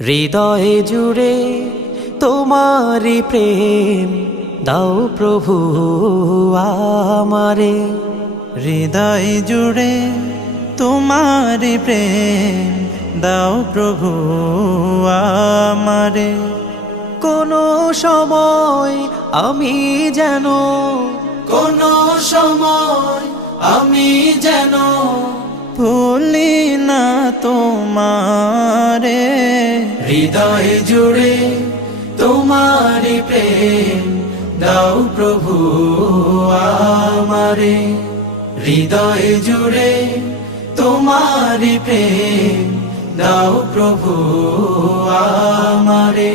হৃদয়ে জুড়ে তোমারি প্রেম দাও প্রভু আমারে। হৃদয় জুড়ে তোমারি প্রেম দাও প্রভু আমারে। কোনো সময় আমি যেন ভুলি না তোমারে। হৃদয় জুড়ে তোমারি প্রেম দাও প্রভু আমারে। হৃদয় জুড়ে তোমারি প্রেম দাও প্রভু আমারে।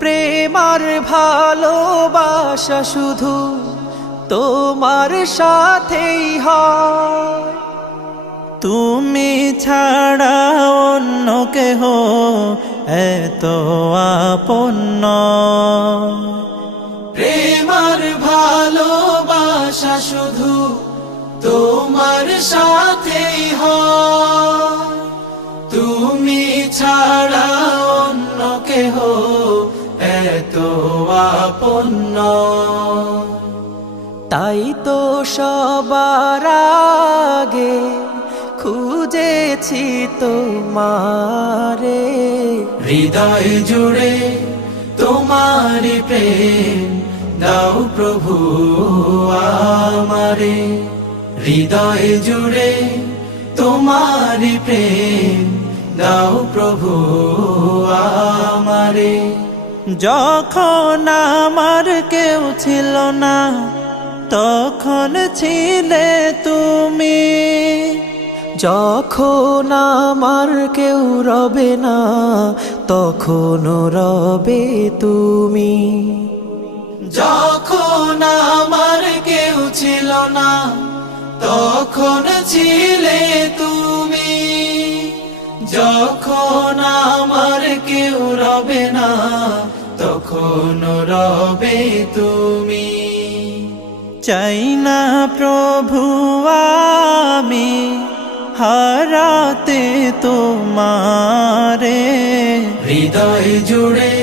প্রেম আর ভালোবাসা শুধু তোমার সাথেই হয়, তুমি ছাড়া অন্য কেহ এত আপন নয়। প্রেম আর ভালোবাসা শুধু তোমার সাথেই হয়, তুমি ছাড়া অন্য কেহ এত আপন নয়। তাই তো সবার আগে খুঁজেছি তোমারে। হৃদয় জুড়ে তোমারি প্রেম দাও প্রভু আমারে। হৃদয় জুড়ে তোমারি প্রেম দাও প্রভু আমারে। যখন আমার কেউ ছিল না তখন ছিলে তুমি, যখন আমার কেউ রবে না তখন রবে তুমি। যখন আমার কেউ ছিল না তখন ছিলে তুমি, যখন আমার কেউ রবে না তখন রবে তুমি। চাই না প্রভু আমি হারাতে তোমারে। হৃদয় জুড়ে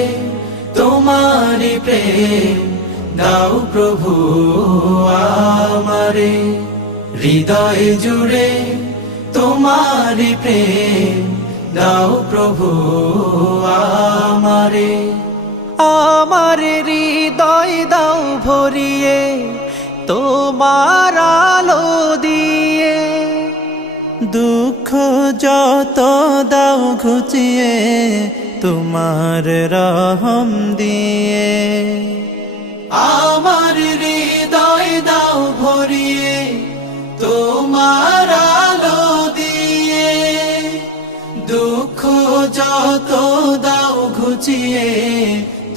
তোমারি প্রেম দাও প্রভু আমারে। হৃদয় জুড়ে তোমারি প্রেম দাও প্রভু আমারে। আমার হৃদয় দাও ভরিয়ে তোমার আলো দিয়ে, দুঃখ যত দাও ঘুচিয়ে তোমার রহম দিয়ে। আমার হৃদয় দাও ভরিয়ে তোমার আলো দিয়ে, দুঃখ যত দাও ঘুচিয়ে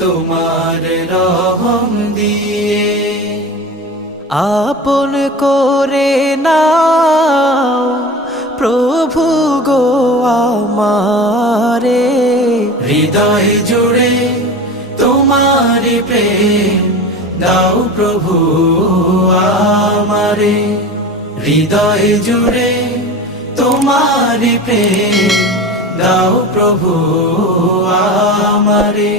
তোমার রহম দিয়ে। আপন করে নাও প্রভু গো আমারে। হৃদয় জুড়ে তোমারি প্রেম দাও প্রভু আমারে। হৃদয় জুড়ে তোমারি প্রেম দাও প্রভু আমারে।